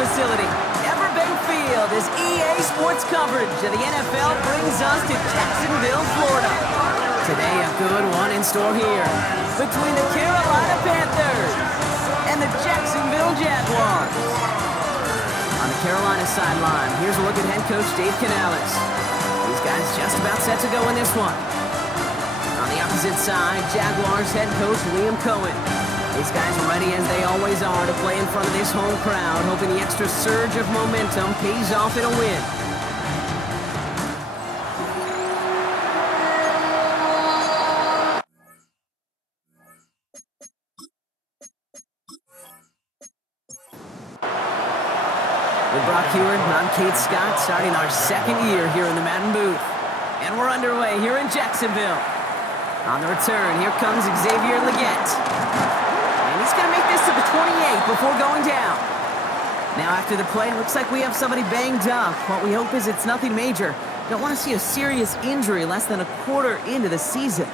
facility. Everbank Field as EA Sports coverage of the NFL brings us to Jacksonville, Florida. Today, a good one in store here between the Carolina Panthers and the Jacksonville Jaguars. On the Carolina sideline, here's a look at head coach Dave Canales. These guys just about set to go in this one. On the opposite side, Jaguars head coach Liam Cohen. These guys are ready as they always are to play in front of this home crowd, hoping the extra surge of momentum pays off in a win. With Brock Heward, I'm Kate Scott, starting our second year here in the Madden booth. And we're underway here in Jacksonville. On the return, here comes Xavier Legette. And he's going to make this to the 28 before going down. Now after the play, it looks like we have somebody banged up. What we hope is it's nothing major. Don't want to see a serious injury less than a quarter into the season.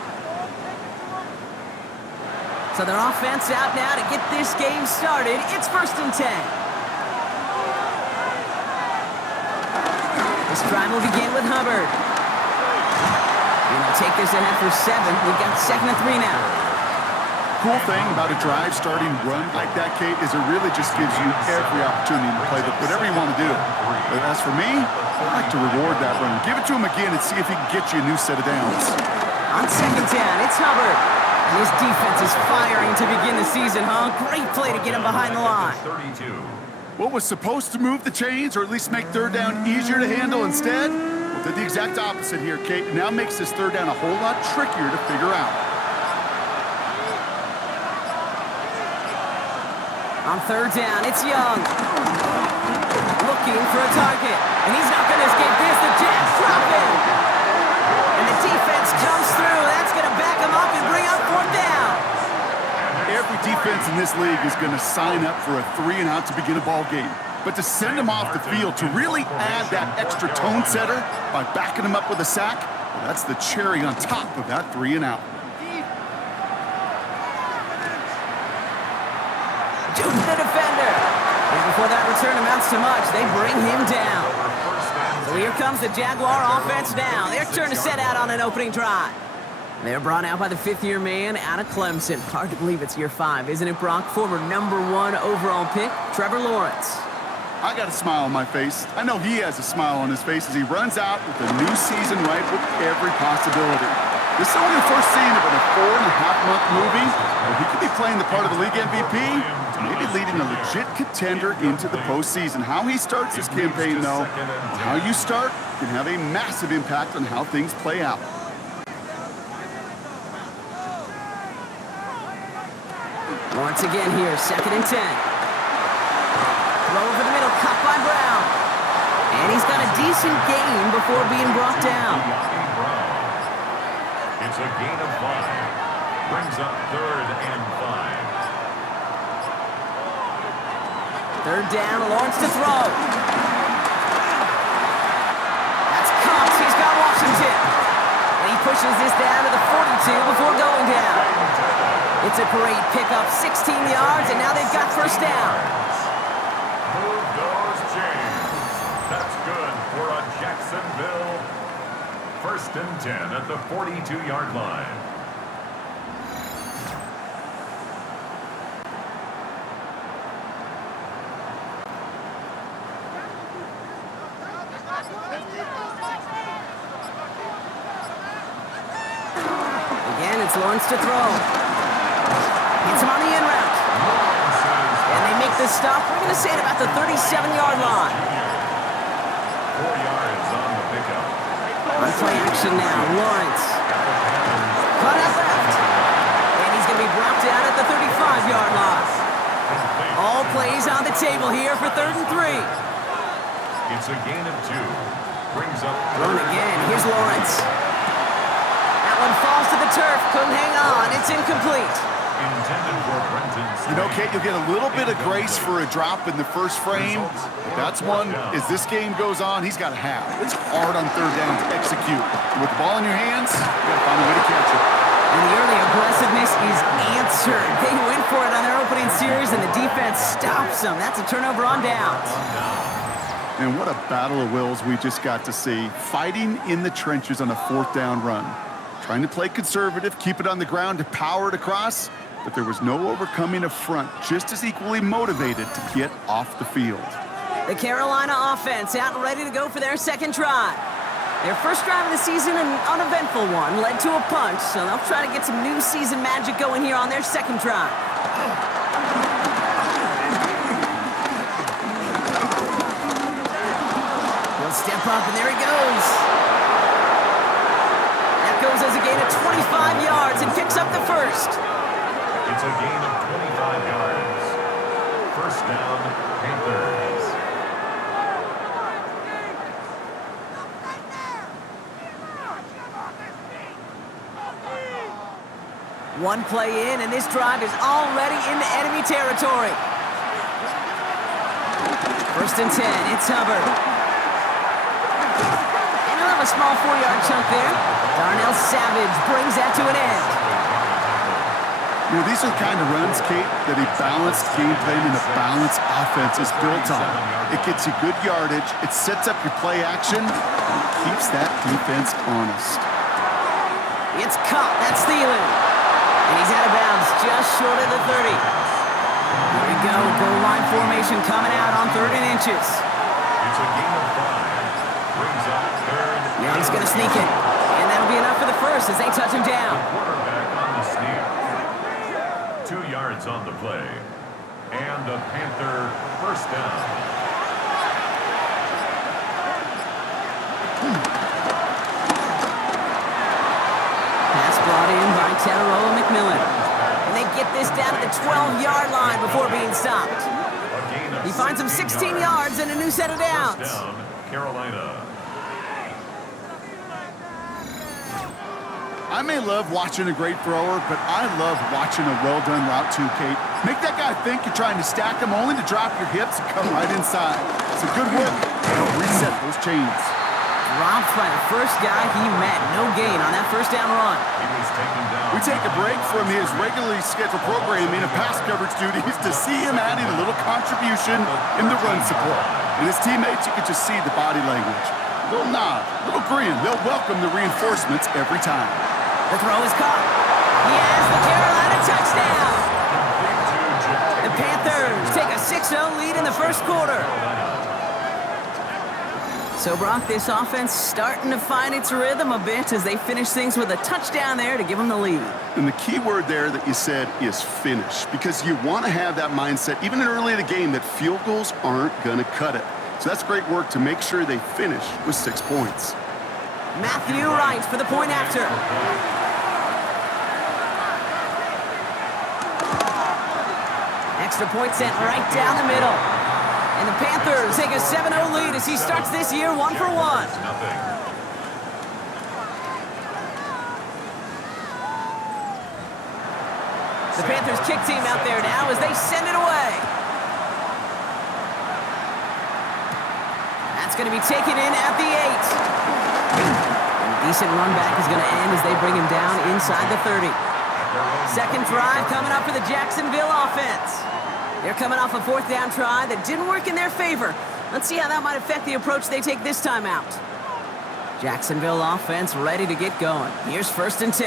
So their offense out now to get this game started. It's 1st and 10. This drive will begin with Hubbard. And they'll take this ahead for 7. We've got 2nd and 3 now. Cool thing about a drive starting run like that, Kate, is it really just gives you every opportunity to play whatever you want to do. But as for me, I like to reward that run. Give it to him again and see if he can get you a new set of downs. On 2nd down, it's Hubbard. And his defense is firing to begin the season, huh? Great play to get him behind the line. What was supposed to move the chains or at least make 3rd down easier to handle instead? Well, did the exact opposite here, Kate. It now makes this 3rd down a whole lot trickier to figure out. On 3rd down, it's Young. Looking for a target. And he's not going to escape this. The Jets drop him. And the defense comes through. That's going to back him up and bring up 4th down. Every defense in this league is going to sign up for a 3-and-out to begin a ball game. But to send him off the field, to really add that extra tone setter by backing him up with a sack, well, that's the cherry on top of that 3-and-out. To the defender. And before that return amounts to much, they bring him down. So here comes the Jaguar offense now. Their turn to set out on an opening drive. They're brought out by the 5th-year man out of Clemson. Hard to believe it's year 5, isn't it, Brock? Former #1 overall pick, Trevor Lawrence. I got a smile on my face. I know he has a smile on his face as he runs out with a new season right with every possibility. This is only the first scene of a 4.5-month movie where he could be playing the part of the league MVP, maybe leading a legit contender into the postseason. How he starts this campaign, though, how you start can have a massive impact on how things play out. Once again here, 2nd and 10. Throw over the middle, caught by Brown. And he's got a decent gain before being brought down. It's a gain of 5. Brings up 3rd and 5. 3rd down, Lawrence to throw. That's Cox, he's got Washington. And he pushes this down to the 42 before going down. It's a great pickup, 16 yards, and now they've got 1st down. Move those chains. That's good for a Jacksonville 1st and 10 at the 42-yard line. Again, it's Lawrence to throw. Hits him on the in route. And they make the stop. We're going to say it about the 37-yard line. 4 yards on the pickup. On play action now, Lawrence. Cut out left. And he's going to be brought down at the 35-yard line. All plays on the table here for 3rd and 3. It's a gain of 2. Brings up Thrown again. Here's Lawrence. That one falls to the turf. Couldn't hang on. It's incomplete. Intended for Brenton. You know, Kate, you'll get a little bit of grace for a drop in the first frame. That's one, as this game goes on, he's got to have. It's hard on 3rd down to execute. With the ball in your hands, you got to find a way to catch it. And the early aggressiveness is answered. They went for it on their opening series. series, and the defense stops them. That's a turnover on downs. And what a battle of wills we just got to see. Fighting in the trenches on a 4th down run. Trying to play conservative, keep it on the ground to power it across, but there was no overcoming a front just as equally motivated to get off the field. The Carolina offense out and ready to go for their second drive. Their first drive of the season, an uneventful one, led to a punch, so they'll try to get some new season magic going here on their second drive. He'll step up, and there he goes. That goes as a gain of 25 yards and picks up the first. It's a gain of 25 yards. First down, Panthers. One play in, and this drive is already into enemy territory. First and 10, it's Hubbard. And he'll have a small 4-yard chunk there. Darnell Savage brings that to an end. You know, these are the kind of runs, Kate, that a balanced game plan and a balanced offense is built on. It gets you good yardage, it sets up your play action, and it keeps that defense honest. It's caught, that's Thielen. And he's out of bounds just short of the 30. Here we go, goal line formation coming out on 3rd and inches. It's a gain of 5. Brings up 3rd. Young's going to sneak it. And that'll be enough for the first as they touch him down. Quarterback on the sneak. 2 yards on the play. And the Panther first down. Brought in by Teterola McMillan. And they get this down to the 12-yard line before being stopped. He finds him 16 yards and a new set of downs. First down, Carolina. I may love watching a great thrower, but I love watching a well-done route too, Kate. Make that guy think you're trying to stack him only to drop your hips and come right inside. It's a good work. They'll reset those chains. Dropped by the first guy he met. No gain on that first down run. He was taken down. We take a break from his regularly scheduled programming and pass coverage duties to see him adding a little contribution in the run support. And his teammates, you could just see the body language. A little nod, a little grin. They'll welcome the reinforcements every time. The throw is caught. He has the Carolina touchdown. The Panthers take a 6-0 lead in the first quarter. So, Brock, this offense starting to find its rhythm a bit as they finish things with a touchdown there to give them the lead. And the key word there that you said is finish, because you want to have that mindset, even early in the game, that field goals aren't going to cut it. So that's great work to make sure they finish with 6 points. Matthew Wright for the point after. Extra point sent right down the middle. And the Panthers take a 7-0 lead as he starts this year 1 for 1. The Panthers kick team out there now as they send it away. That's going to be taken in at the 8. And a decent run back is going to end as they bring him down inside the 30. Second drive coming up for the Jacksonville offense. They're coming off a 4th down try that didn't work in their favor. Let's see how that might affect the approach they take this time out. Jacksonville offense ready to get going. Here's 1st and 10.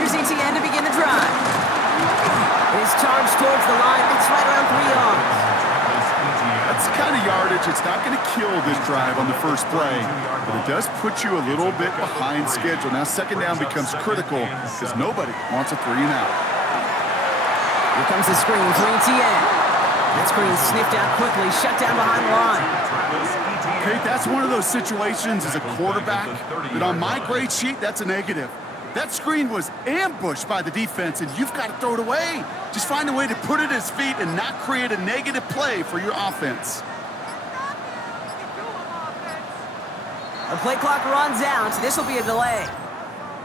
Here's ETN to begin the drive. It is charged towards the line. It's right around 3 yards. That's the kind of yardage it's not going to kill this drive on the first play, but it does put you a little bit behind schedule. Now 2nd down becomes critical because nobody wants a 3-and-out. Here comes the screen for ETN. That screen sniffed out quickly, shut down behind the line. Kate, that's one of those situations as a quarterback that on my grade sheet, that's a negative. That screen was ambushed by the defense, and you've got to throw it away. Just find a way to put it at his feet and not create a negative play for your offense. The play clock runs out. This will be a delay.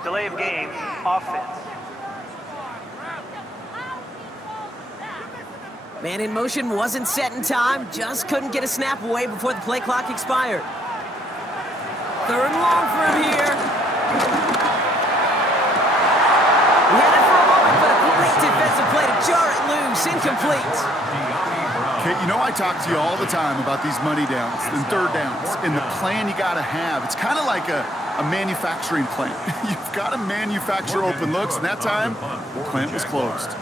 Delay of game, offense. Man in motion wasn't set in time, just couldn't get a snap away before the play clock expired. 3rd and long for him here. He had it for a moment, but a great defensive play to jar it incomplete. Okay, you know I talk to you all the time about these money downs and third downs and the plan you got to have. It's kind of like a manufacturing plant. You've got to manufacture open looks, and that time, the plant was closed.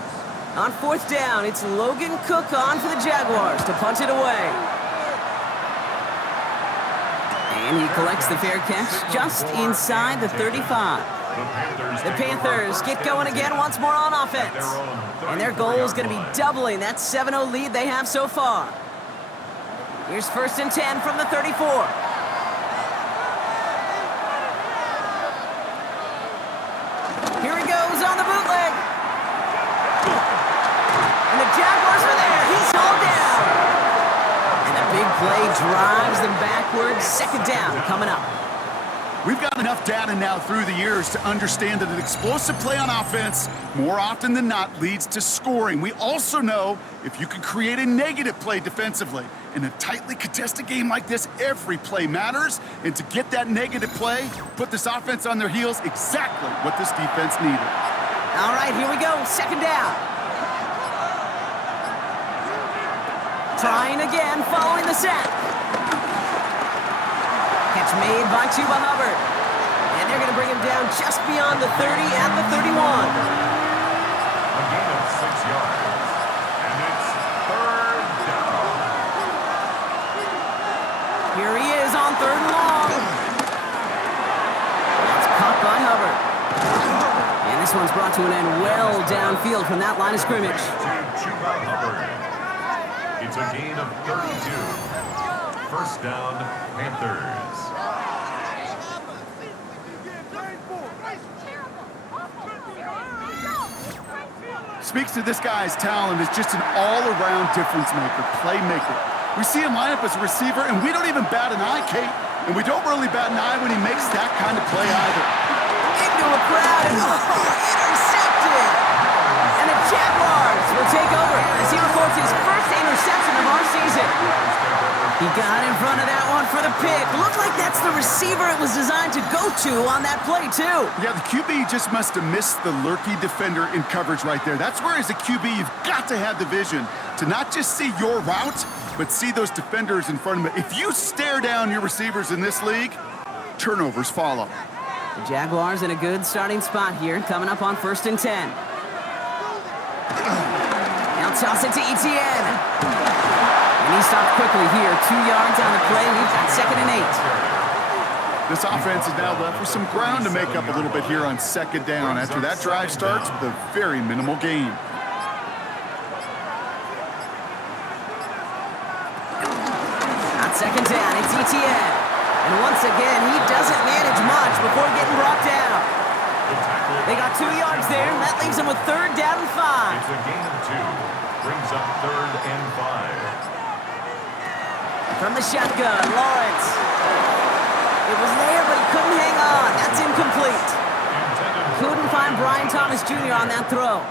On fourth down, it's Logan Cook on for the Jaguars to punt it away. And he collects the fair catch just inside the 35. The Panthers get going again once more on offense. And their goal is going to be doubling that 7-0 lead they have so far. Here's 1st and 10 from the 34. Here he goes on the bootleg. And the Jaguars are there. He's hauled down. And the big play drives them backwards. 2nd down coming up. We've got enough data now through the years to understand that an explosive play on offense, more often than not, leads to scoring. We also know if you can create a negative play defensively. In a tightly contested game like this, every play matters. And to get that negative play, put this offense on their heels, exactly what this defense needed. All right, here we go. 2nd down. Trying again following the sack. Catch made by Chuba Hubbard. And they're going to bring him down just beyond the 30 at the 31. A gain of 6 yards. And it's 3rd down. Here he is on 3rd and long. That's caught by Hubbard. And this one's brought to an end well downfield from that line of scrimmage. To Chuba Hubbard. It's a gain of 32. 1st down, Panthers. Speaks to this guy's talent as just an all-around difference maker, playmaker. We see him line up as a receiver, and we don't even bat an eye, Kate. And we don't really bat an eye when he makes that kind of play either. Into a crowd, and intercepted! And the Jaguars will take over as he records his first interception of our season. He got in front of that one for the pick. Looked like that's the receiver it was designed to go to on that play, too. Yeah, the QB just must have missed the lurky defender in coverage right there. That's where, as a QB, you've got to have the vision to not just see your route, but see those defenders in front of you. If you stare down your receivers in this league, turnovers follow. The Jaguars in a good starting spot here, coming up on 1st and 10. Now toss it to Etienne. And he stopped quickly here. 2 yards on the play. We've got 2nd and 8. This offense is now left with some ground to make up a little bit here on 2nd down after that drive starts with a very minimal gain. On 2nd down, it's Etienne. And once again, he doesn't manage much before getting brought down. They got 2 yards there, and that leaves them with 3rd down and 5. It's a gain of 2. Brings up 3rd and 5. From the shotgun, Lawrence. It was there, but he couldn't hang on. That's incomplete. Couldn't find Brian Thomas Jr. on that throw.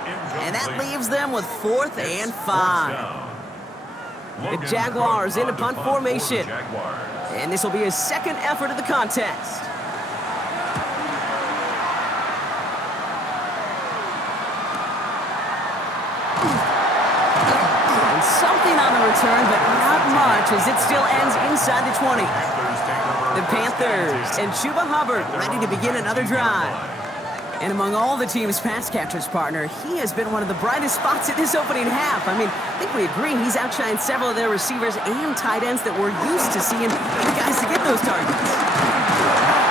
And that leaves them with 4th and 5. The Jaguars in a punt formation. And this will be his 2nd effort of the contest. And something on the return, but not much, as it still ends inside the 20. The Panthers and Chuba Hubbard ready to begin another drive. And among all the team's pass catchers, partner, he has been one of the brightest spots in this opening half. I mean, I think we agree he's outshined several of their receivers and tight ends that we're used to seeing the guys to get those targets.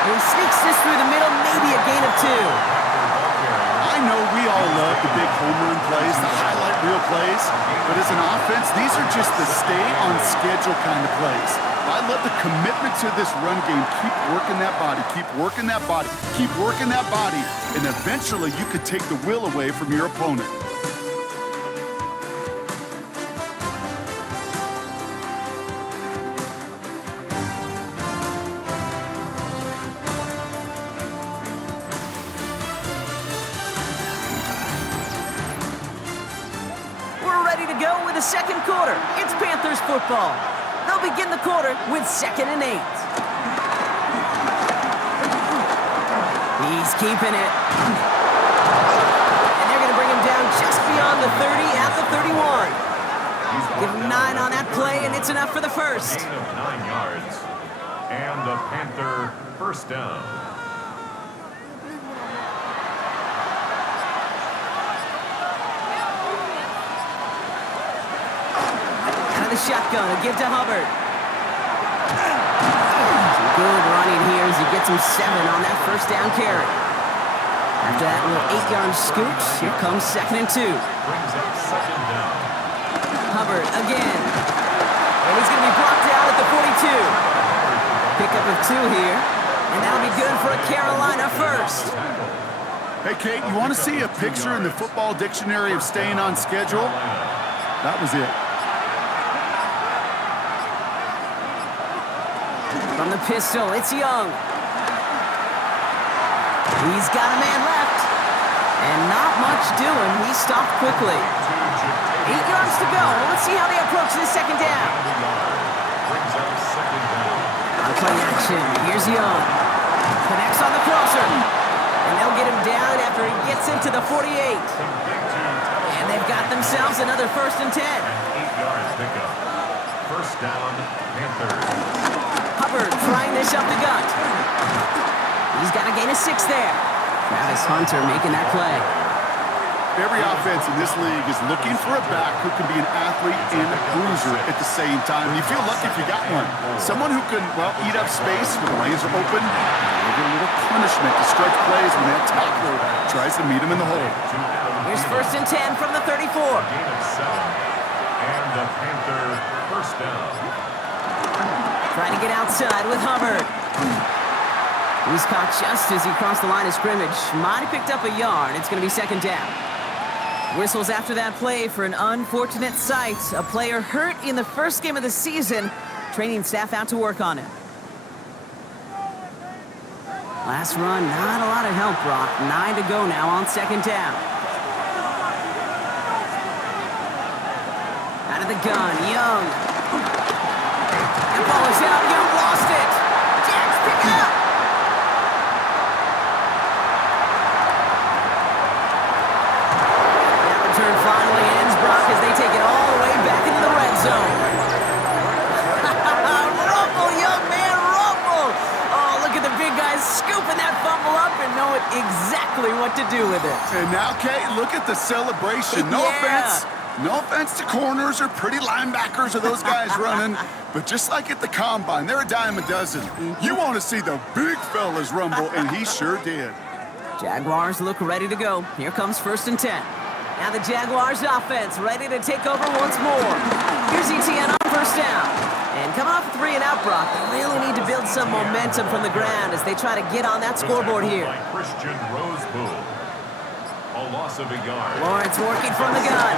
And he sneaks this through the middle, maybe a gain of 2. I know we all love the big home run plays, the highlight reel plays, but as an offense, these are just the stay-on-schedule kind of plays. I love the commitment to this run game. Keep working that body, keep working that body, keep working that body, and eventually you could take the will away from your opponent. We're ready to go with the 2nd quarter. It's Panthers football. They'll begin the quarter with 2nd and 8. He's keeping it. And they're going to bring him down just beyond the 30, at the 31. Give him 9 on that play, and it's enough for the first. Gain of 9 yards. And the Panther first down. Out of the shotgun, a give to Hubbard. Some good running here as he gets him 7 on that first down carry. After that little 8-yard scoop, here comes 2nd and 2. Brings up 2nd down. Hubbard again. And he's going to be brought down at the 42. Pickup of 2 here. And that'll be good for a Carolina first. Hey, Kate, you want to see a picture in the football dictionary of staying on schedule? That was it. From the pistol, it's Young. He's got a man left. And not much doing. He stopped quickly. 8 yards to go. Let's see how they approach this 2nd down. Brings up 2nd down. On play action, here's Young. Connects on the crosser. And they'll get him down after he gets into the 48. And they've got themselves another 1st and 10. 8-yard pickup. First down, Panthers. Hubbard trying this up the gut. He's got a gain of 6 there. Travis Hunter making that play. Every offense in this league is looking for a back who can be an athlete and a bruiser at the same time. You feel lucky if you got one. Someone who can, well, eat up space when the lanes are open. They get a little punishment to stretch plays when that tackler tries to meet him in the hole. Here's 1st and 10 from the 34. Gain of 7. And the Panther first down. Trying to get outside with Hubbard. He's caught just as he crossed the line of scrimmage. Might have picked up a yard. It's going to be 2nd down. Whistles after that play for an unfortunate sight. A player hurt in the first game of the season. Training staff out to work on him. Last run, not a lot of help, Brock. 9 to go now on 2nd down. Out of the gun, Young. That ball is out. Young lost it. Jags pick it up. That return finally ends, Brock, as they take it all the way back into the red zone. Rumble, young man, rumble. Oh, look at the big guys scooping that fumble up and knowing exactly what to do with it. And now, Kate, look at the celebration. No offense. No offense to corners or pretty linebackers or those guys running, but just like at the Combine, they're a dime a dozen. You want to see the big fellas rumble, and he sure did. Jaguars look ready to go. Here comes 1st and 10. Now the Jaguars offense ready to take over once more. Here's ETN on 1st down. And coming off a 3 and out, Brock, they really need to build some momentum from the ground as they try to get on that scoreboard here. Christian Roseboom. A loss of a yard. Lawrence working from the gun.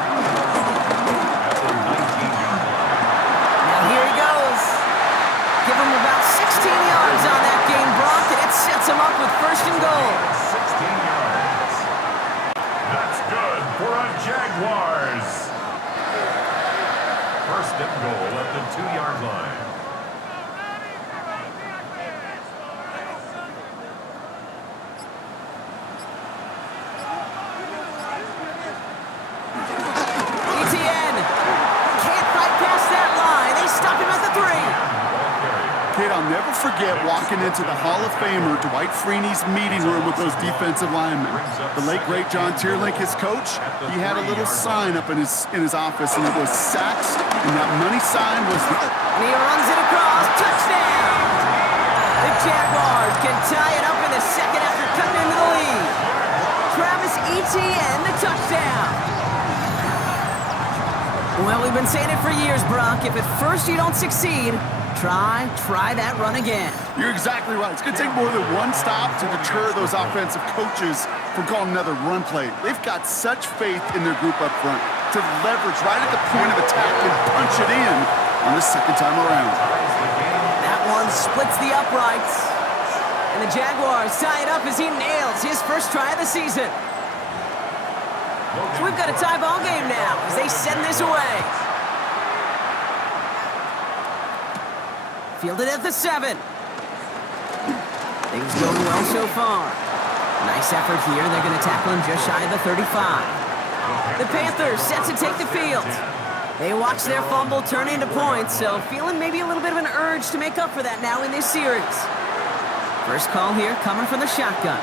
At the 19-yard line. Now here he goes. Give him about 16 yards on that game, Brock, and it sets him up with 1st and goal. 16 yards. That's good for a Jaguars. 1st and goal at the 2-yard line. I'll never forget walking into the Hall of Famer Dwight Freeney's meeting room with those defensive linemen. The late, great John Tierlink, his coach, he had a little sign up in his office, and it was sacks, and that money sign was the... And he runs it across. Touchdown! The Jaguars can tie it up in the 2nd after cutting into the lead. Travis Etienne, the touchdown. Well, we've been saying it for years, Brock. If at first you don't succeed, try that run again. You're exactly right. It's going to take more than one stop to deter those offensive coaches from calling another run play. They've got such faith in their group up front to leverage right at the point of attack and punch it in on the 2nd time around. That one splits the uprights. And the Jaguars tie it up as he nails his first try of the season. So we've got a tie ball game now as they send this away. Fielded at the 7. Things going well so far. Nice effort here. They're going to tackle him just shy of the 35. The Panthers set to take the field. They watch their fumble turn into points, so feeling maybe a little bit of an urge to make up for that now in this series. First call here coming from the shotgun.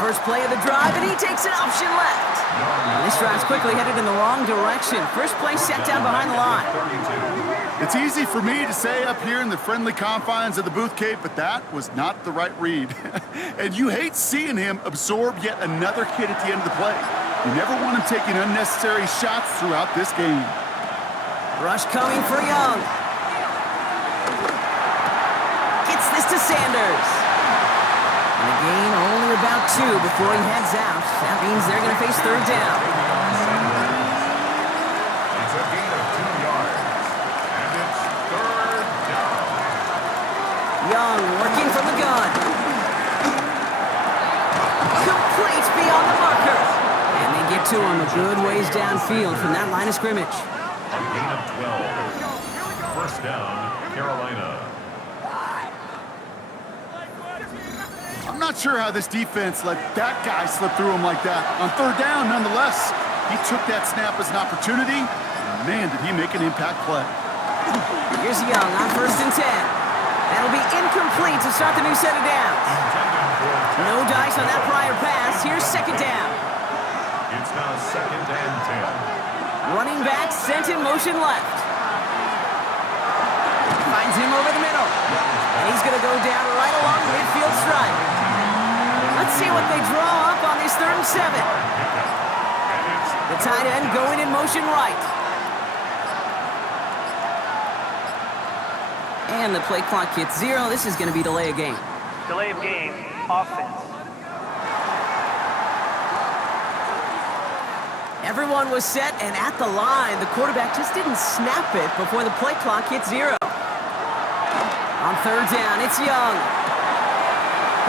First play of the drive, and he takes an option left. And this drive's quickly headed in the wrong direction. First play set down behind the line. It's easy for me to say up here in the friendly confines of the booth cave, but that was not the right read. And you hate seeing him absorb yet another hit at the end of the play. You never want him taking unnecessary shots throughout this game. Rush coming for Young. Gets this to Sanders. And a gain only about 2 before he heads out. That means they're going to face third down. It's a gain of 2 yards. And it's third down. Young working from the gun. Complete beyond the marker. And they get to him a good ways downfield from that line of scrimmage. A gain of 12. First down, Carolina. I'm not sure how this defense let that guy slip through him like that. On third down, nonetheless, he took that snap as an opportunity. And man, did he make an impact play. Here's Young on 1st and 10. That'll be incomplete to start the new set of downs. No dice on that prior pass. Here's second down. It's now 2nd and 10. Running back sent in motion left. Finds him over the middle. And he's going to go down right along the midfield stripe. Let's see what they draw up on this 3rd and 7. The tight end going in motion right. And the play clock hits 0. This is going to be delay of game. Delay of game, offense. Everyone was set and at the line. The quarterback just didn't snap it before the play clock hit 0. On third down, it's Young.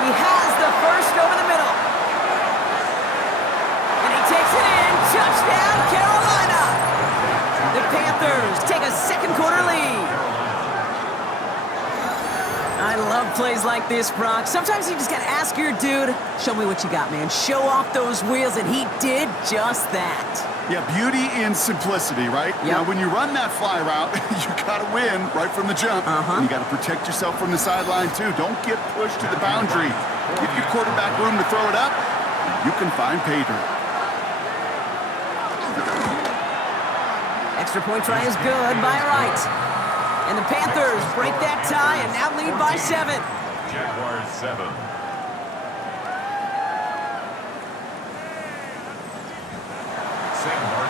He has the first over the middle. And he takes it in. Touchdown, Carolina. The Panthers take a second quarter lead. I love plays like this, Brock. Sometimes you just gotta ask your dude, show me what you got, man. Show off those wheels, and he did just that. Yeah, beauty in simplicity, right? Yep. Now, when you run that fly route, you gotta win right from the jump. And you gotta protect yourself from the sideline, too. Don't get pushed to the boundary. Give your quarterback room to throw it up, and you can find pay dirt. Extra point try is good by Wright. And the Panthers break that tie and now lead by 7. Jaguars 7.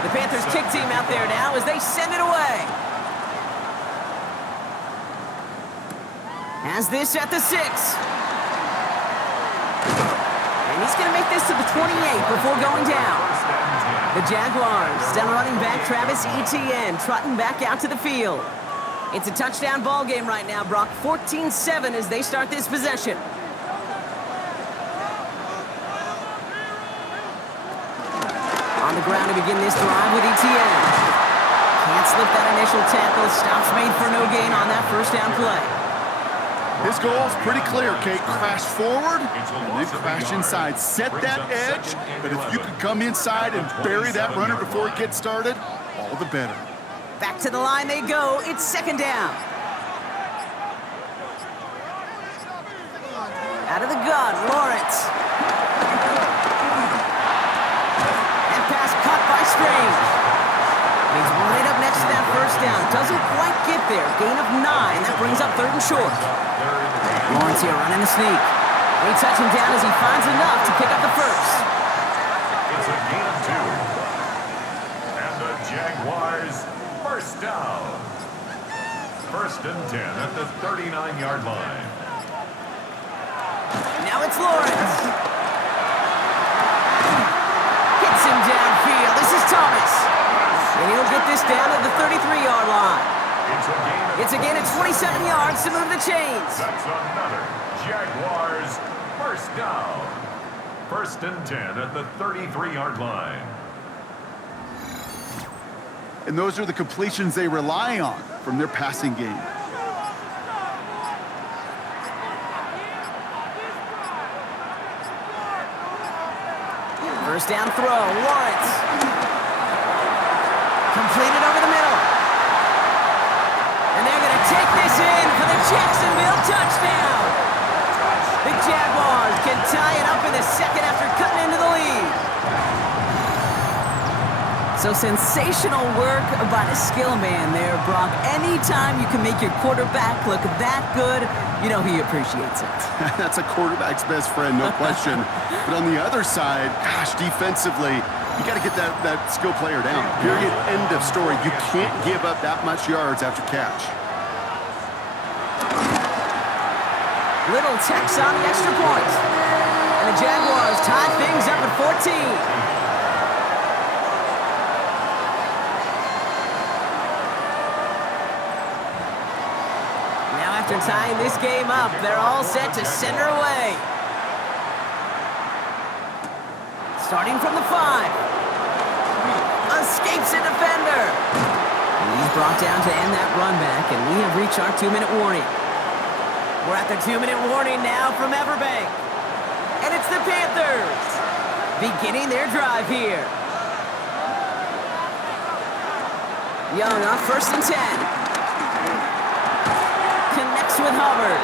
The Panthers kick team out there now as they send it away. Has this at the 6. And he's going to make this to the 28 before going down. The Jaguars send running back Travis Etienne trotting back out to the field. It's a touchdown ball game right now, Brock. 14-7 as they start this possession. On the ground to begin this drive with Etienne. Can't slip that initial tackle. Stops made for no gain on that first down play. His goal is pretty clear, Kate. Crash forward and then crash inside. Set that edge, but if you can come inside and bury that runner before it gets started, all the better. Back to the line they go. It's second down. Out of the gun, Lawrence. That pass caught by Strange. He's right up next to that first down. Doesn't quite get there. Gain of 9. That brings up 3rd and short. Lawrence here running the sneak. They touch him down as he finds enough to pick up the first. It's a gain of 2. And the Jaguars first down. 1st and 10 at the 39-yard line. Now it's Lawrence. Hits him downfield. This is Thomas. And he'll get this down to the 33-yard line. It's a gain of 27 yards to move the chains. That's another Jaguars first down. 1st and 10 at the 33-yard line. And those are the completions they rely on from their passing game. First down throw, Lawrence. Completed over the middle. And they're going to take this in for the Jacksonville touchdown. The Jaguars can tie it up in the second after cutting into the lead. So sensational work by the skill man there, Brock. Anytime you can make your quarterback look that good, you know he appreciates it. That's a quarterback's best friend, no question. But on the other side, gosh, defensively, you got to get that skill player down. Period. End of story. You can't give up that much yards after catch. Little Tex on the extra point. And the Jaguars tie things up at 14. After tying this game up, they're all set to send her away. Starting from the 5. Escapes a defender. He's brought down to end that run back, and we have reached our 2-minute warning. We're at the 2-minute warning now from Everbank. And it's the Panthers beginning their drive here. Young on 1st and 10. Connects with Hubbard.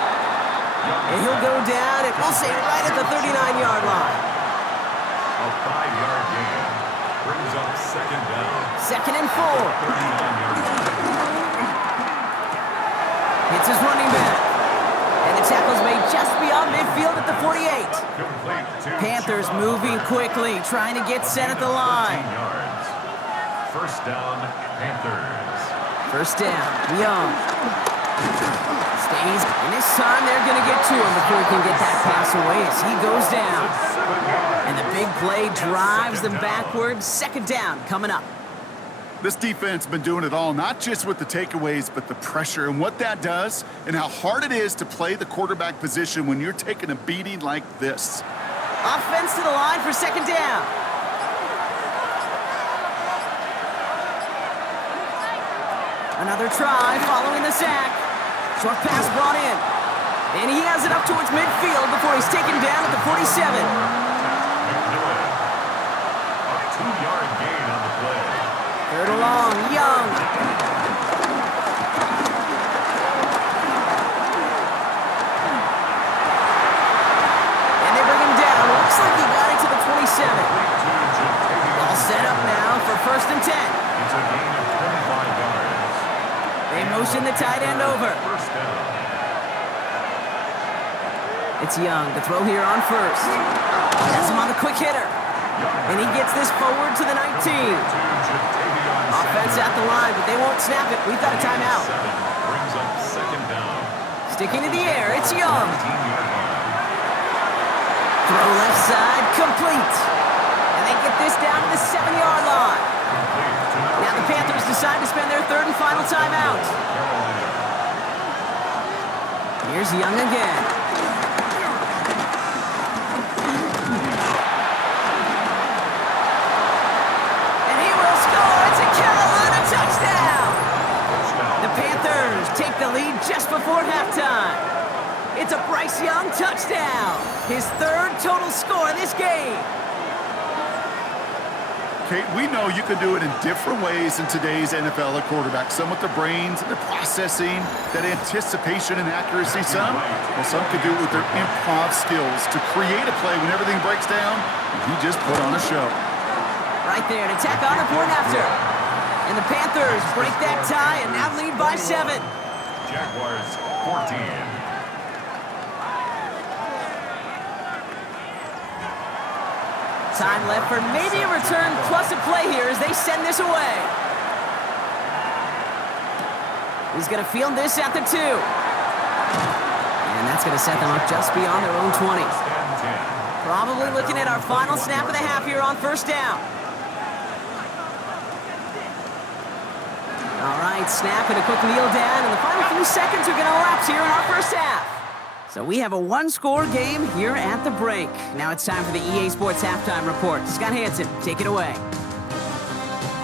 And he'll go down, and we'll say right at the 39-yard line. A 5-yard gain brings up second down. 2nd and 4. 39-yard line. Hits his running back. And the tackle's made just beyond midfield at the 48. Panthers moving quickly, trying to get set at the line. 13 yards. First down, Panthers. First down, Young. Stays, and this time they're going to get to him before he can get that pass away as he goes down. And the big play drives them backwards. 2nd down coming up. This defense has been doing it all, not just with the takeaways, but the pressure and what that does and how hard it is to play the quarterback position when you're taking a beating like this. Offense to the line for 2nd down. Another try following the sack. Short pass brought in. And he has it up towards midfield before he's taken down at the 47. A 2-yard gain on the play. 3rd and long, Young. And they bring him down. Looks like he got it to the 27. All set up now for 1st and 10. It's a gain of 25 yards. They motion the tight end over. First down. It's Young to throw here on 1st. Has him on the quick hitter. And he gets this forward to the 19. Offense at the line, but they won't snap it. We've got a timeout. Brings up second down. Sticking in the air, it's Young. 15-yard line. Throw left side, complete. And they get this down to the 7-yard line. Now the Panthers decide to spend their 3rd and final timeout. Here's Young again. And he will score. It's a Carolina touchdown. The Panthers take the lead just before halftime. It's a Bryce Young touchdown. His 3rd total score in this game. Kate, we know you can do it in different ways in today's NFL at quarterback. Some with their brains, their processing, that anticipation and accuracy. Some can do it with their improv skills to create a play when everything breaks down. And he just put on a show. Right there to tack on the point after. And the Panthers break that tie and now lead by 7. Jaguars 14. Time left for maybe a return plus a play here as they send this away. He's going to field this at the 2. And that's going to set them up just beyond their own 20. Probably looking at our final snap of the half here on 1st down. All right, snap and a quick kneel down, and the final few seconds are going to elapse here in our 1st half. So we have a 1-score game here at the break. Now it's time for the EA Sports Halftime Report. Scott Hansen, take it away.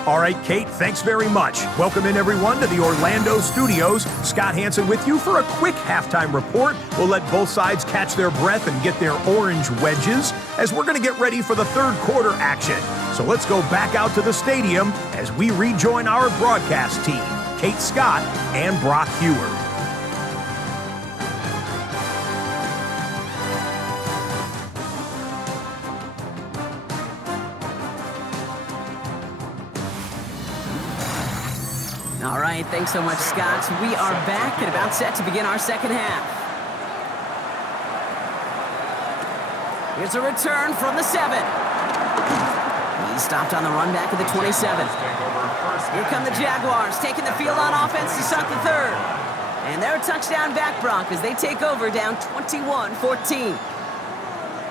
All right, Kate, thanks very much. Welcome in, everyone, to the Orlando studios. Scott Hansen with you for a quick halftime report. We'll let both sides catch their breath and get their orange wedges as we're going to get ready for the third quarter action. So let's go back out to the stadium as we rejoin our broadcast team, Kate Scott and Brock Hewer. All right, thanks so much, Scott. We are back and about set to begin our second half. Here's a return from the 7. He stopped on the run back at the 27. Here come the Jaguars, taking the field on offense to start the third. And they're a touchdown back, Brock, as they take over down 21-14.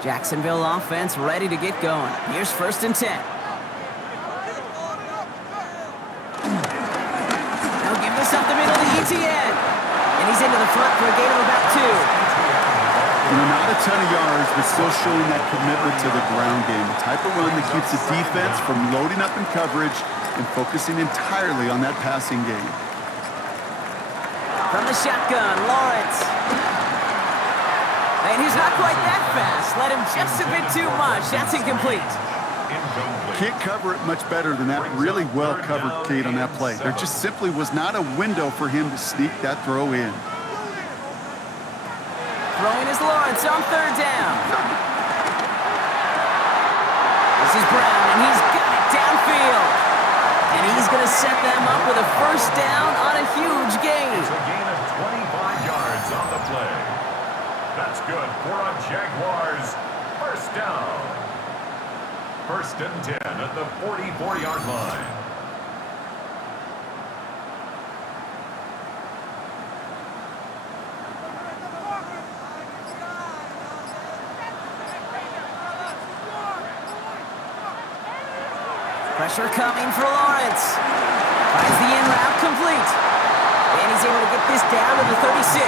Jacksonville offense ready to get going. Here's 1st and 10. Up the middle to ETN. And he's into the front for a gain of about 2. Not a ton of yards, but still showing that commitment to the ground game. The type of run that keeps the defense from loading up in coverage and focusing entirely on that passing game. From the shotgun, Lawrence. And he's not quite that fast. Let him just a bit too much. That's incomplete. Can't cover it much better than that. Really well covered, Kate, on that play. There just simply was not a window for him to sneak that throw in. Throwing is Lawrence on 3rd down. This is Brown, and he's got it downfield. And he's going to set them up with a 1st down on a huge gain. It's a gain of 25 yards on the play. That's good for a Jaguars 1st down. 1st and 10 at the 44-yard line. Pressure coming for Lawrence. Finds the in route complete. And he's able to get this down to the 36.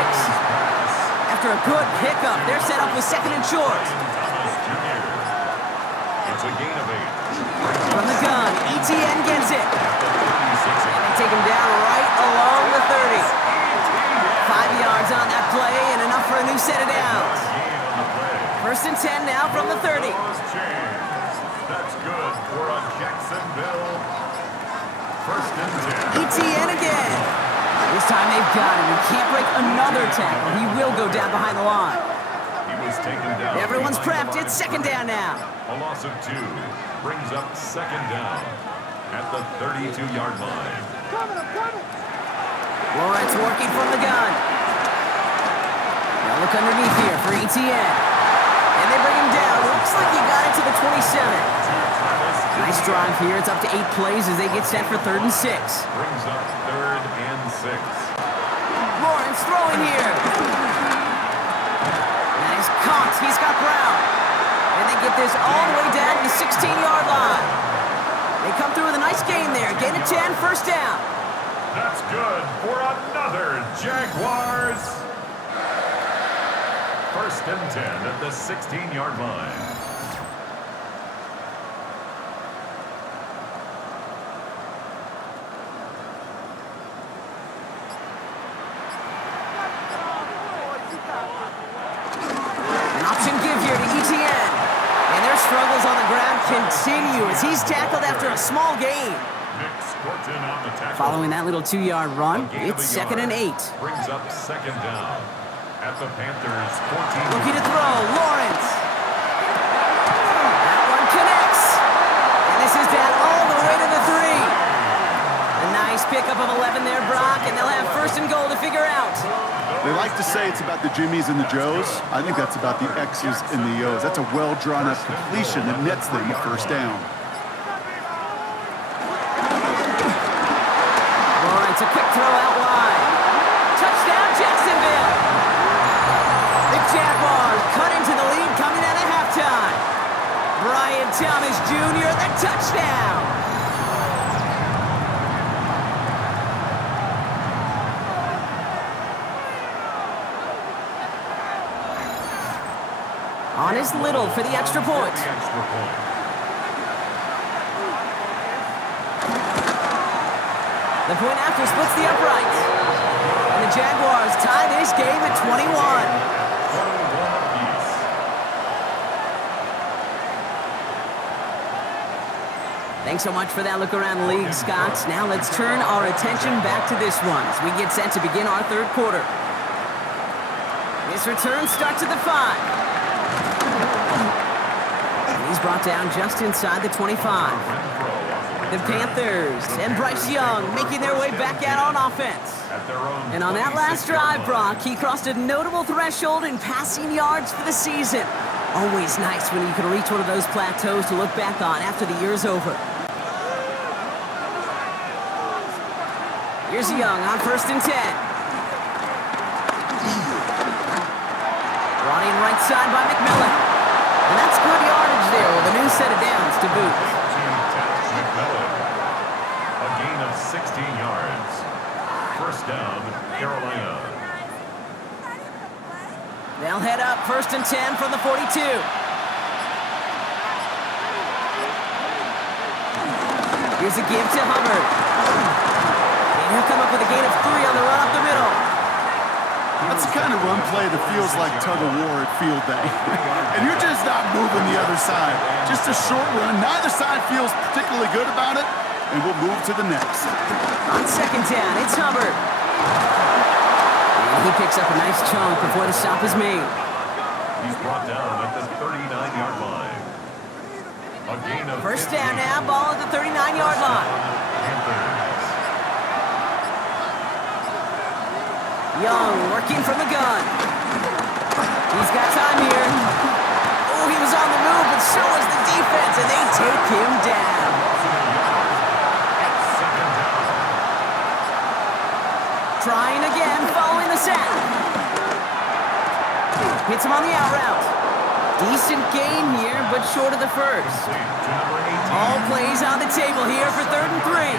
After a good pickup, they're set up with 2nd and short. It's a gain of 8. From the gun, ETN gets it. And they take him down right along the 30. 5 yards on that play and enough for a new set of downs. 1st and 10 now from the 30. That's good for a Jacksonville 1st and 10. ETN again. This time they've got him. He can't break another tackle. He will go down behind the line. Taken down. Everyone's prepped. It's 2nd down now. A loss of 2 brings up 2nd down at the 32-yard line. Lawrence working from the gun. Now look underneath here for ETN. And they bring him down. Looks like he got it to the 27. Nice drive here. It's up to 8 plays as they get set for 3rd and 6. Brings up 3rd and 6. Lawrence throwing here. Caught. He's got Brown. And they get this all the way down to the 16-yard line. They come through with a nice gain there. Gain of 10, 1st down. That's good for another Jaguars. 1st and 10 at the 16-yard line. Struggles on the ground continue as he's tackled after a small gain. Following that little 2-yard run, it's 2nd and 8. Brings up 2nd down at the Panthers 14. Looking to throw, Lawrence. That one connects. And this is down all the way to the 3. A nice pickup of 11 there, Brock, and they'll have 1st and goal to figure out. They like to say it's about the Jimmies and the Joes. I think that's about the X's and the O's. That's a well-drawn-up completion that nets them a 1st down. Lawrence, a quick throw out wide. Touchdown, Jacksonville! The Jaguars cut into the lead coming out of halftime. Brian Thomas Jr., the touchdown! On is Little for the extra point. The point after splits the uprights. And the Jaguars tie this game at 21. 21 apiece. Thanks so much for that look around the league, Scott. Now let's turn our attention back to this one as we get set to begin our third quarter. This return starts at the 5. And he's brought down just inside the 25. The Panthers and Bryce Young making their way back out on offense. And on that last drive, Brock, he crossed a notable threshold in passing yards for the season. Always nice when you can reach one of those plateaus to look back on after the year's over. Here's Young on 1st and 10. Brought in right side by McMillan. And that's good yardage there with a new set of downs to boot. A gain of 16 yards. First down, Carolina. They'll head up 1st and 10 from the 42. Here's a give to Hubbard. And he'll come up with a gain of 3 on the run up the middle. That's the kind of run play that feels like tug-of-war at field day. And you're just not moving the other side. Just a short run. Neither side feels particularly good about it, and we'll move to the next. On 2nd down, it's Hubbard. And he picks up a nice chunk before the stop is made. He's brought down at the 39-yard line. A gain of 1st down now, ball at the 39-yard line. Young working from the gun. He's got time here. Oh, he was on the move, but so was the defense, and they take him down. Trying again, following the sack. Hits him on the out route. Decent gain here, but short of the first. All plays on the table here for 3rd and 3.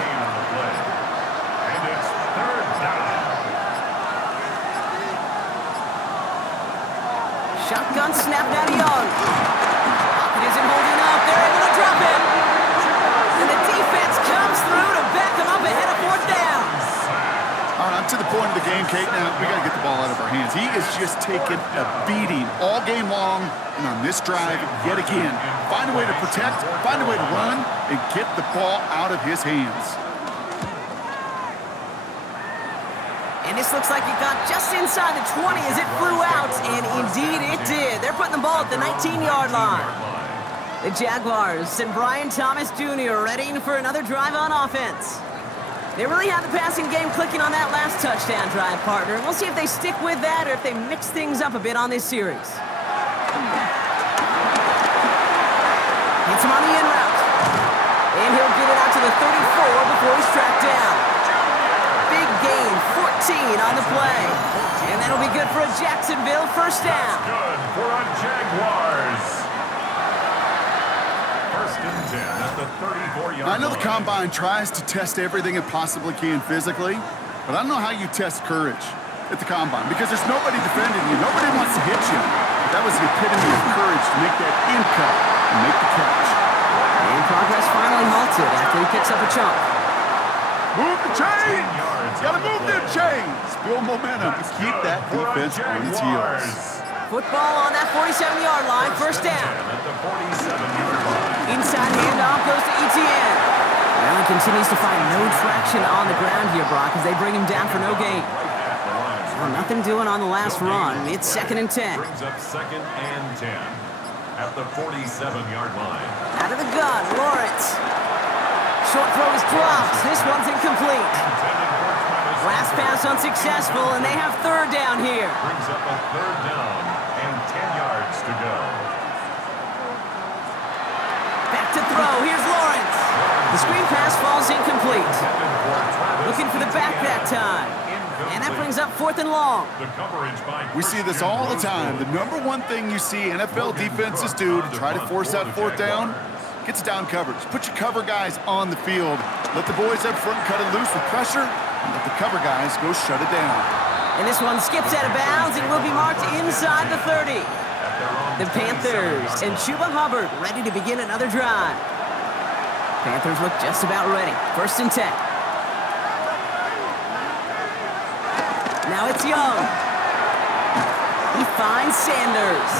Shotgun snap now to Young. Pocket isn't holding up. They're able to drop him. And the defense comes through to back him up ahead of 4th down. All right, I'm to the point of the game, Kate. Now, we got to get the ball out of our hands. He is just taking a beating all game long. And on this drive, yet again, find a way to protect, find a way to run, and get the ball out of his hands. And this looks like it got just inside the 20 as it flew out, and indeed it did. They're putting the ball at the 19-yard line. The Jaguars send Brian Thomas Jr. ready for another drive on offense. They really have the passing game clicking on that last touchdown drive, partner. We'll see if they stick with that or if they mix things up a bit on this series. Hits him on the in route. And he'll get it out to the 34 before he's tracked down. Big gain, 14 on the play. And that'll be good for a Jacksonville 1st down. Good for a Jaguars. 1st and 10 at the 34-yard line. I know the Combine tries to test everything it possibly can physically, but I don't know how you test courage at the Combine because there's nobody defending you. Nobody wants to hit you. That was the epitome of courage to make that in cut and make the catch. And progress finally halted after he picks up a chunk. Move the chains! Gotta move them chains! Build momentum to keep that defense on its heels. Football on that 47-yard line, 1st down. At the 47-yard line. Inside handoff goes to Etienne. Well, he continues to find no traction on the ground here, Brock, as they bring him down for no gain. Well, nothing doing on the last run. It's 2nd and 10. Brings up 2nd and 10 at the 47-yard line. Out of the gun, Lawrence. Short throw is dropped. This one's incomplete. Last pass unsuccessful, and they have 3rd down here. Brings up a 3rd down and 10 yards to go. Back to throw. Here's Lawrence. The screen pass falls incomplete. Looking for the back that time. And that brings up 4th and long. We see this all the time. The number one thing you see NFL defenses do to try to force that 4th down, gets down coverage. Put your cover guys on the field. Let the boys up front cut it loose with pressure, and let the cover guys go shut it down. And this one skips out of bounds and will be marked inside the 30. The Panthers and Chuba Hubbard ready to begin another drive. Panthers look just about ready. 1st and 10. Now it's Young. He finds Sanders.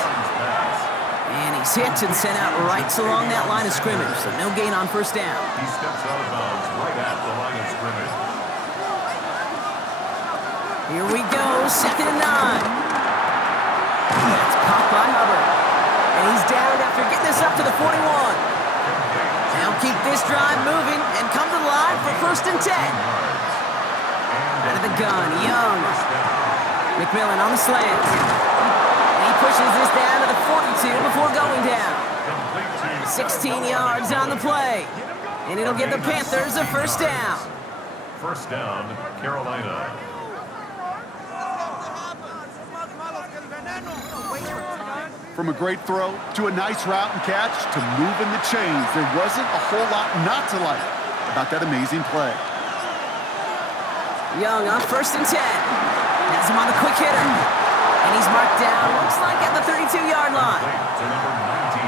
And he's hit and sent out right along that line of scrimmage, so no gain on first down. He steps out of bounds right at the line of scrimmage. Here we go, 2nd and 9. That's caught by Hubbard. And he's down after getting this up to the 41. Now keep this drive moving and come to the line for 1st and 10. Out of the gun, Young. McMillan on the slant. And he pushes this down to the 42 before going down. 16 yards on the play. And it'll give the Panthers a 1st down. 1st down, Carolina. From a great throw to a nice route and catch to moving the chains, there wasn't a whole lot not to like about that amazing play. Young on 1st and 10. Has him on the quick hitter. And he's marked down, looks like at the 32-yard line. To number 19,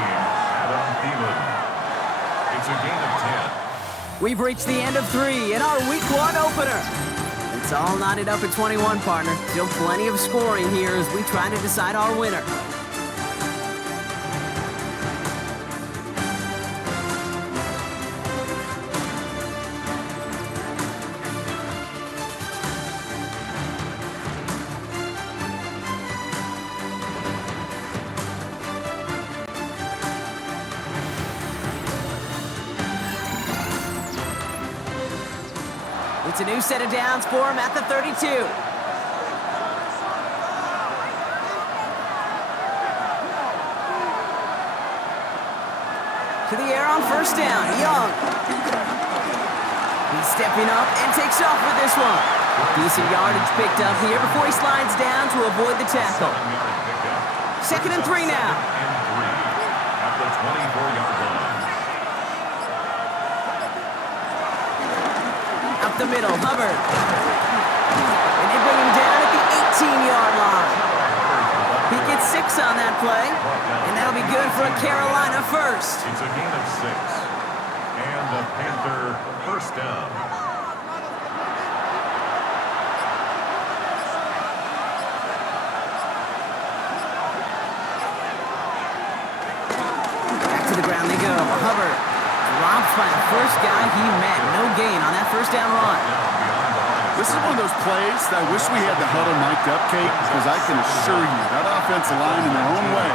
Adam Thielen. It's a gain of 10. We've reached the end of 3 in our Week 1 opener. It's all knotted up at 21, partner. Still plenty of scoring here as we try to decide our winner. It's a new set of downs for him at the 32. To the air on 1st down, Young. He's stepping up and takes off with this one. Decent yardage picked up here before he slides down to avoid the tackle. 2nd and 3 now. At the 24-yard line. Up the middle, Hubbard. And they bring him down at the 18-yard line. He gets 6 on that play, and that'll be good for a Carolina 1st. It's a gain of 6. And the Panther 1st down. Back to the ground they go. Hubbard dropped by the first guy he met. No gain on that 1st down run. This is one of those plays that I wish we had the huddle mic'd up, Kate, because I can assure you that offensive line in their own way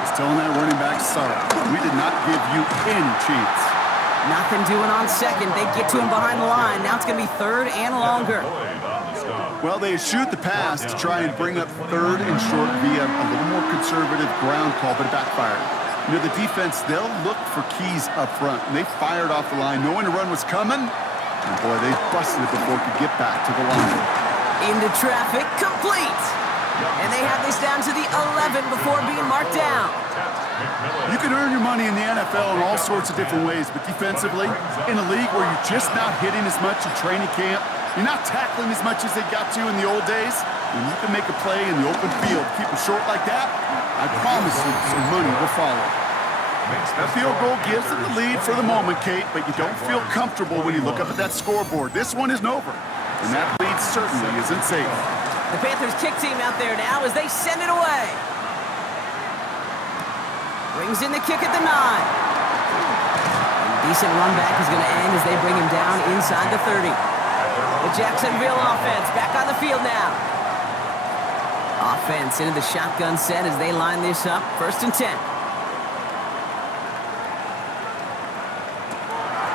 is telling that running back, sorry, we did not give you any chance. Nothing doing on 2nd. They get to him behind the line. Now it's going to be 3rd and longer. Well, they eschewed the pass to try and bring up 3rd and short via a little more conservative ground call, but it backfired. You know, the defense, they'll look for keys up front, and they fired off the line knowing the run was coming. And boy, they busted it before it could get back to the line. Into traffic, complete. And they have this down to the 11 before being marked down. You can earn your money in the NFL in all sorts of different ways, but defensively, in a league where you're just not hitting as much in training camp, you're not tackling as much as they got to in the old days, when you can make a play in the open field, keep it short like that, I promise you some money will follow. That field goal gives them the lead for the moment, Kate, but you don't feel comfortable when you look up at that scoreboard. This one isn't over, and that lead certainly isn't safe. The Panthers kick team out there now as they send it away. Brings in the kick at the 9. And a decent run back is going to end as they bring him down inside the 30. The Jacksonville offense back on the field now. Offense into the shotgun set as they line this up. 1st and 10.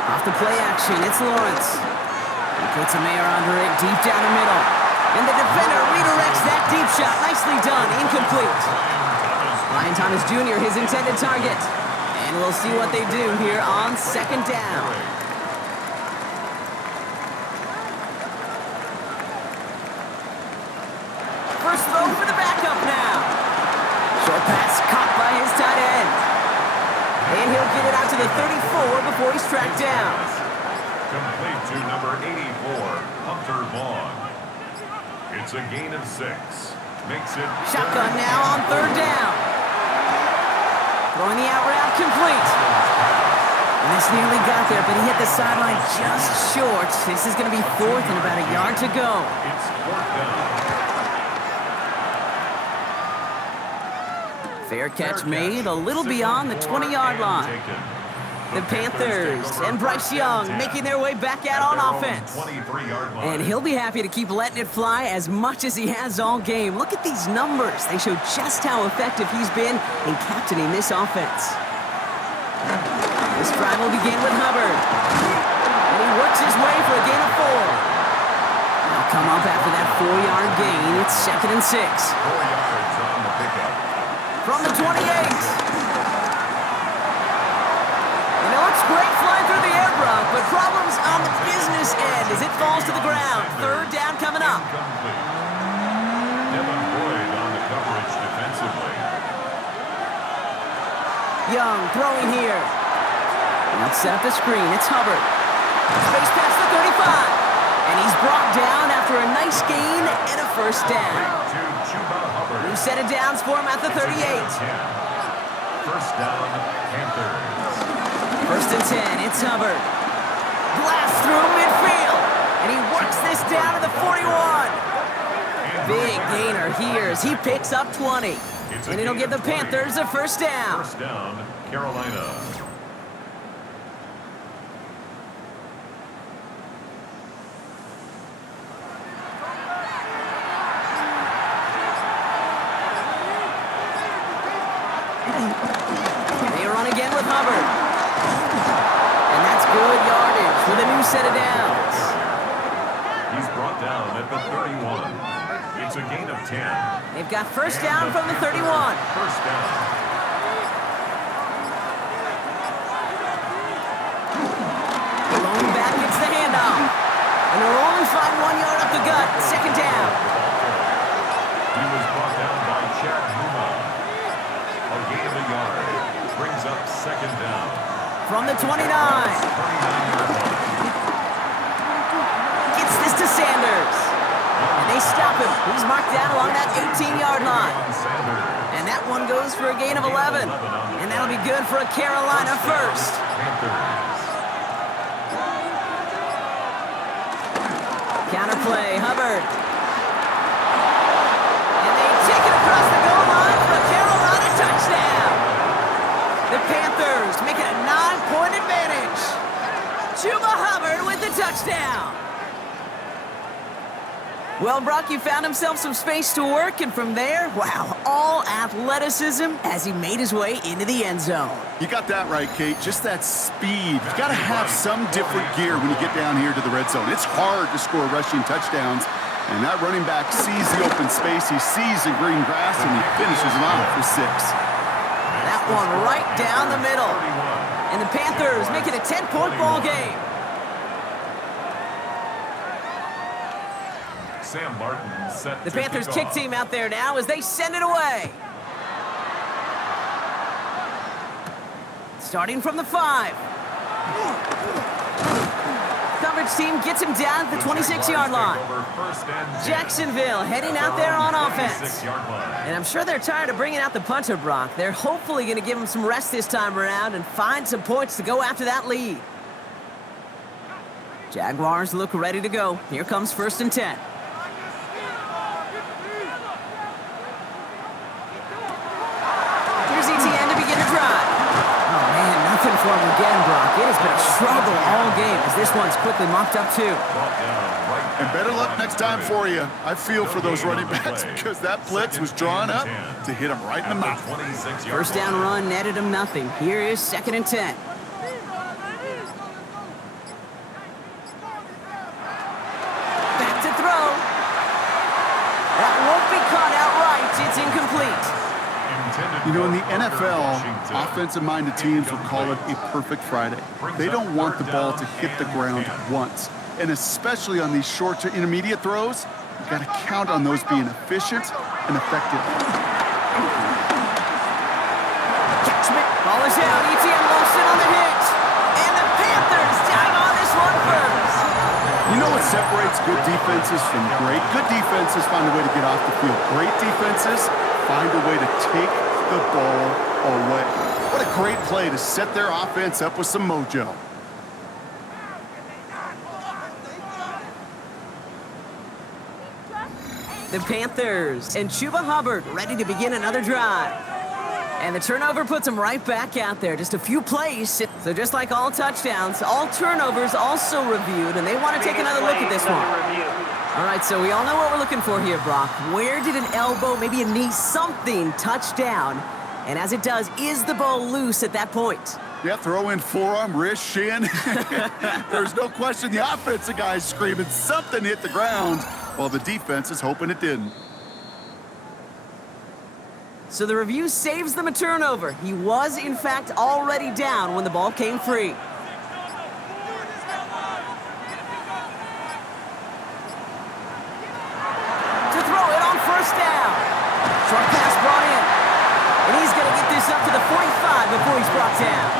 Off the play action, it's Lawrence. He puts a Mayer under it deep down the middle. And the defender redirects that deep shot. Nicely done, incomplete. Ryan Thomas Jr., his intended target. And we'll see what they do here on 2nd down. First throw for the backup now. Short pass caught by his tight end. And he'll get it out to the 34 before he's tracked down. Complete to number 84, Hunter Vaughn. It's a gain of 6. Makes it shotgun now on 3rd down. Throwing the out route complete. And this nearly got there, but he hit the sideline just short. This is going to be 4th and about a yard to go. It's 4th down. Fair catch made a little beyond the 20-yard line. The Panthers and Bryce Young making their way back out on offense. And he'll be happy to keep letting it fly as much as he has all game. Look at these numbers. They show just how effective he's been in captaining this offense. This drive will begin with Hubbard. And he works his way for a gain of 4. Now come up after that 4-yard gain. It's 2nd and 6. 4 yards on the pickup. From the 28. And it looks great flying through the air, Brock, but problems on the business end as it falls to the ground. 3rd down coming up. Incomplete. Devin Boyd on the coverage defensively. Young throwing here. Let's set up the screen. It's Hubbard. Space past the 35. And he's brought down after a nice gain and a 1st down. To Chuba Hubbard. New set of downs for him at the 38. 1st down, Panthers. 1st and 10. It's Hubbard. Blast through midfield. And he works this down to the 41. Big gainer here as he picks up 20. And it'll give the Panthers a 1st down. 1st down, Carolina. They run again with Hubbard. And that's good yardage for the new set of downs. He's brought down at the 31. It's a gain of 10. They've got 1st down from the 31. 1st down. Lone back gets the handoff. And they'll only find 1 yard up the gut. 2nd down. He was brought down by Chad Numa. A gain of a yard. Brings up 2nd down. From the 29. 39-yard line. Gets this to Sanders. And they stop him. He's marked down along that 18-yard line. And that one goes for a gain of 11. And that'll be good for a Carolina 1st. Counterplay, Hubbard. And they take it across the goal line for a Carolina touchdown. The Panthers make it a 9-point advantage. Chuba Hubbard with the touchdown. Well, Brock, he found himself some space to work, and from there, wow, all athleticism as he made his way into the end zone. You got that right, Kate. Just that speed. You got to have some different gear when you get down here to the red zone. It's hard to score rushing touchdowns, and that running back sees the open space, he sees the green grass, and he finishes them off for 6. That one right down the middle. And the Panthers make it a 10-point ball game. Sam Martin set The to Panthers kick kick team out there now as they send it away. Starting from the 5. Coverage team gets him down at the 26-yard line. Jacksonville heading out there on offense. And I'm sure they're tired of bringing out the punter, Brock. They're hopefully going to give him some rest this time around and find some points to go after that lead. Jaguars look ready to go. Here comes 1st and 10. Here's ETN to begin the drive. Oh, man, nothing for him again, Brock. It has been a struggle all game as this one's quickly mocked up, too. And better luck next time for you. I feel for those running backs because that blitz was drawn up to hit him right in the mouth. 1st down run netted him nothing. Here is 2nd and 10. Back to throw. That won't be caught outright. It's incomplete. You know, in the NFL, offensive-minded teams will call it a perfect Friday. They don't want the ball to hit the ground once. And especially on these short to intermediate throws, you've got to count on those being efficient and effective. Catchment. Ball is out. ETN lost it on the hit. And the Panthers dive on this one first. You know what separates good defenses from great? Good defenses find a way to get off the field. Great defenses find a way to take the ball away. What a great play to set their offense up with some mojo. The Panthers and Chuba Hubbard ready to begin another drive. And the turnover puts them right back out there. Just a few plays. So just like all touchdowns, all turnovers also reviewed, and they want to take another look at this one. All right, so we all know what we're looking for here, Brock. Where did an elbow, maybe a knee, something touch down? And as it does, is the ball loose at that point? Yeah, throw in forearm, wrist, shin. There's no question the offensive guy's screaming something hit the ground while the defense is hoping it didn't. So the review saves them a turnover. He was, in fact, already down when the ball came free. To throw it on first down. Short pass brought in. And he's going to get this up to the 45 before he's brought down.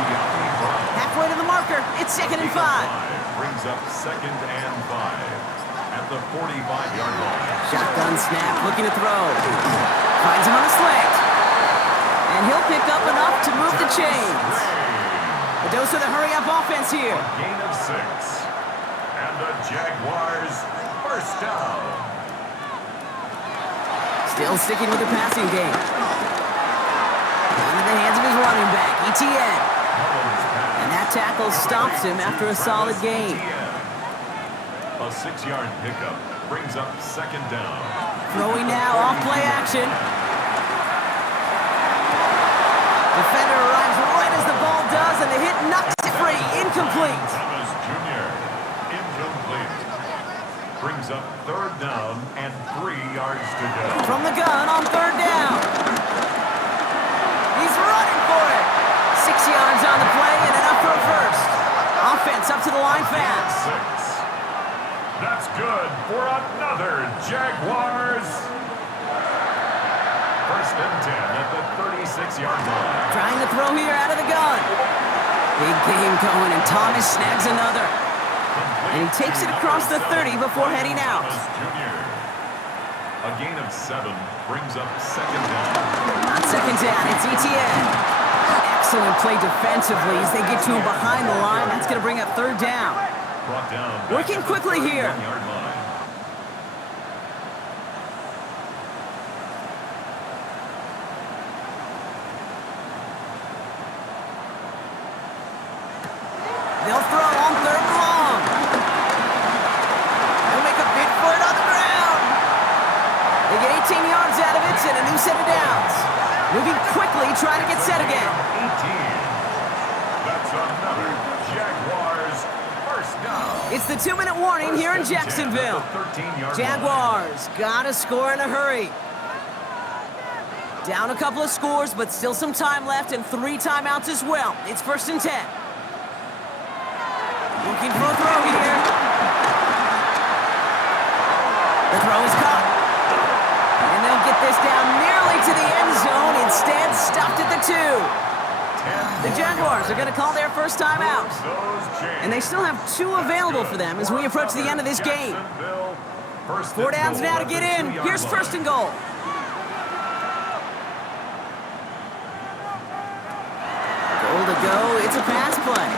Halfway to the marker, it's 2nd and 5. Brings up 2nd and 5 at the 45-yard line. Shotgun snap, looking to throw. Finds him on a slant. And he'll pick up enough to move the chains. A dose of the hurry-up offense here. A gain of 6. And the Jaguars first down. Still sticking with the passing game. Into the hands of his running back, ETN. And that tackle stops him after a solid gain. A 6-yard pickup brings up 2nd down. Throwing now, off play action. Defender arrives right as the ball does, and the hit knocks it free. Incomplete. Thomas Jr. Incomplete. Brings up 3rd down and 3 yards to go. From the gun on 3rd down. He's running for it. 6 yards on the play and enough for a first. Offense up to the line fast. 6. That's good for another Jaguars. 1st and 10 at the 36-yard line. Trying to throw here out of the gun. Big game going, and Thomas snags another. And he takes it across the 30 before heading out. Jr. A gain of 7 brings up 2nd down. On 2nd down, it's ETN. Excellent play defensively as they get to him behind the line. That's going to bring up 3rd down. Brought down. Working quickly here. 1-yard line. They'll throw on 3rd and long. They'll make a big for it on the ground. They get 18 yards out of it and a new set of downs. Moving quickly, trying to get set again. 18. That's another Jaguars first down. It's the 2-minute warning here in Jacksonville. Jaguars gotta score in a hurry. Down a couple of scores, but still some time left and 3 timeouts as well. It's 1st and 10. Looking for a throw here. The throw is caught. And they'll get this down nearly to the end zone. Instead, stopped at the 2. The Jaguars are going to call their first time out. And they still have 2 available for them as we approach the end of this game. 4 downs now to get in. Here's 1st and goal. Goal to go. It's a pass play.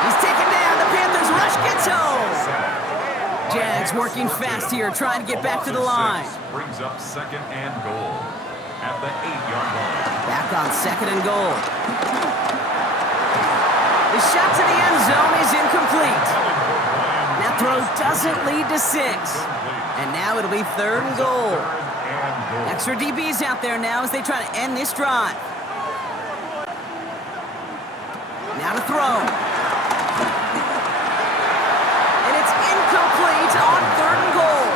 He's taken down. The Panthers rush gets home. Jags working fast here, trying to get back to the line. Brings up 2nd and goal at the 8-yard line. Back on 2nd and goal. The shot to the end zone is incomplete. That throw doesn't lead to 6. And now it'll be 3rd and goal. Extra DBs out there now as they try to end this drive. Now to throw. And it's incomplete on 3rd and goal.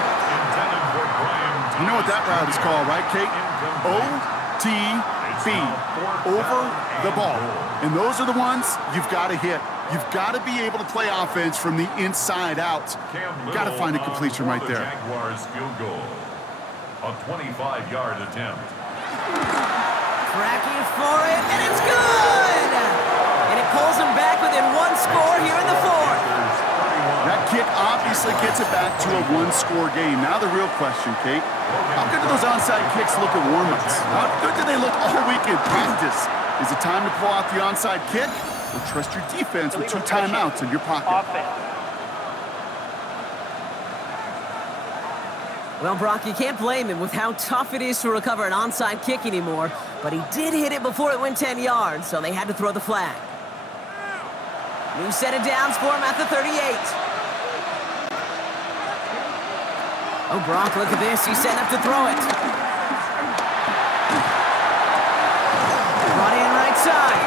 You know what that route is called, right, Kate? OTB, over the ball. And those are the ones you've got to hit. You've got to be able to play offense from the inside out. Got to find a completion right there. Jaguars field goal. A 25-yard attempt. Tracking for it, and it's good! And it pulls them back within 1 score here in the 4th. That kick obviously gets it back to a 1-score game. Now the real question, Kate, how good do those onside kicks look at warm-ups? How good do they look all week in practice? Is it time to pull out the onside kick, or trust your defense with 2 timeouts in your pocket? Well, Brock, you can't blame him with how tough it is to recover an onside kick anymore, but he did hit it before it went 10 yards, so they had to throw the flag. New set of downs for him at the 38. Oh, Brock, look at this. He's setting up to throw it. Brought in right side.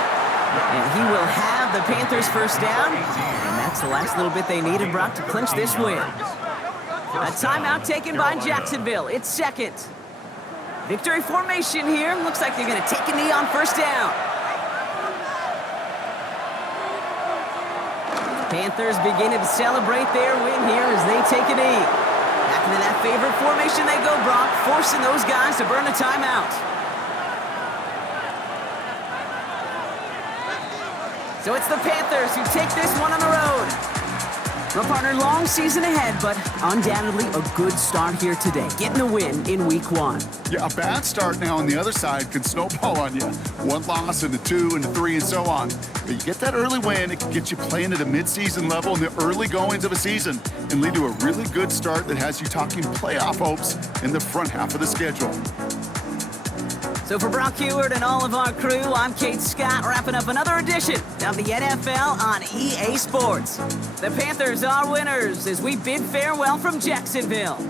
And he will have the Panthers first down, and that's the last little bit they needed, Brock, to clinch this win. A timeout taken by Jacksonville. It's second. Victory formation here. Looks like they're going to take a knee on first down. Panthers beginning to celebrate their win here as they take a knee. Back into that favorite formation they go, Brock, forcing those guys to burn a timeout. So it's the Panthers who take this one on the road. Well, partner, long season ahead, but undoubtedly a good start here today, getting a win in week 1. Yeah, a bad start now on the other side can snowball on you. One loss and a 2 and a 3 and so on. But you get that early win, it can get you playing at a mid-season level in the early goings of a season and lead to a really good start that has you talking playoff hopes in the front half of the schedule. So for Brock Heward and all of our crew, I'm Kate Scott, wrapping up another edition of the NFL on EA Sports. The Panthers are winners as we bid farewell from Jacksonville.